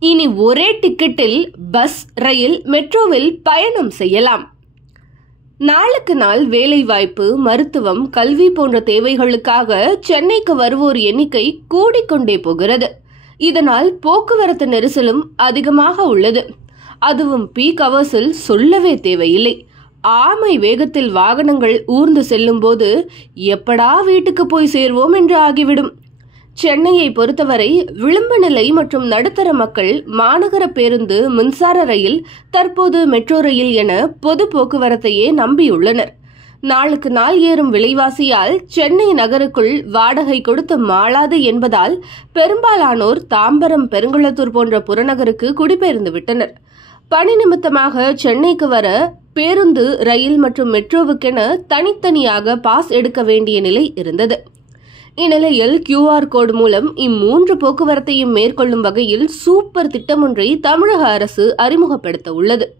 இனி ஒரே டிக்கெட்டில் பஸ், ரயில், மெட்ரோவில் பயணம் செய்யலாம். நாளுக்கு நாள் வேலைவாய்ப்பு, மருத்துவம், கல்வி போன்ற தேவைகளுக்காக சென்னைக்கு வருவோர் எண்ணிக்கை கூடிக்கொண்டே போகிறது. இதனால் போக்குவரத்து நெரிசலும் அதிகமாக உள்ளது. அதுவும் பீக் அவர்ஸில் சொல்லவே தேவையில்லை. ஆமை வேகத்தில் வாகனங்கள் ஊர்ந்து செல்லும் போது எப்படா வீட்டுக்கு போய் சேர்வோம் என்று ஆகிவிடும். சென்னையை பொறுத்தவரை விளிம்பு நிலை மற்றும் நடுத்தர மக்கள் மாநகர பேருந்து, மின்சார ரயில், தற்போது மெட்ரோ ரயில் என பொது போக்குவரத்தையே நம்பியுள்ளனர். நாளுக்கு நாள் ஏறும் விலைவாசியால் சென்னை நகருக்குள் வாடகை கொடுத்து மாளாது என்பதால் பெரும்பாலானோர் தாம்பரம், பெருங்குளத்தூர் போன்ற புறநகருக்கு குடிபெயர்ந்து விட்டனர். பணி நிமித்தமாக சென்னைக்கு வர பேருந்து, ரயில் மற்றும் மெட்ரோவுக்கென தனித்தனியாக பாஸ் எடுக்க வேண்டிய நிலை இருந்தது. இந்நிலையில் QR கோடு மூலம் இம்மூன்று போக்குவரத்தையும் மேற்கொள்ளும் வகையில் சூப்பர் திட்டம் ஒன்றை தமிழக அரசு அறிமுகப்படுத்த உள்ளது.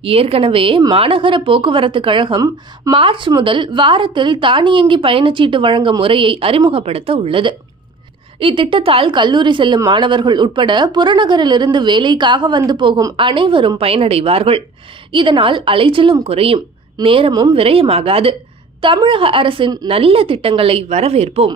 ஏற்கனவே மாநகர போக்குவரத்து கழகம் மார்ச் முதல் வாரத்தில் தானியங்கி பயணச்சீட்டு வழங்கும் முறையை அறிமுகப்படுத்த உள்ளது. இத்திட்டத்தால் கல்லூரி செல்லும் மாணவர்கள் உட்பட புறநகரிலிருந்து வேலைக்காக வந்து போகும் அனைவரும் பயனடைவார்கள். இதனால் அலைச்சலும் குறையும், நேரமும் விரயமாகாது. தமிழக அரசின் நல்ல திட்டங்களை வரவேற்போம்.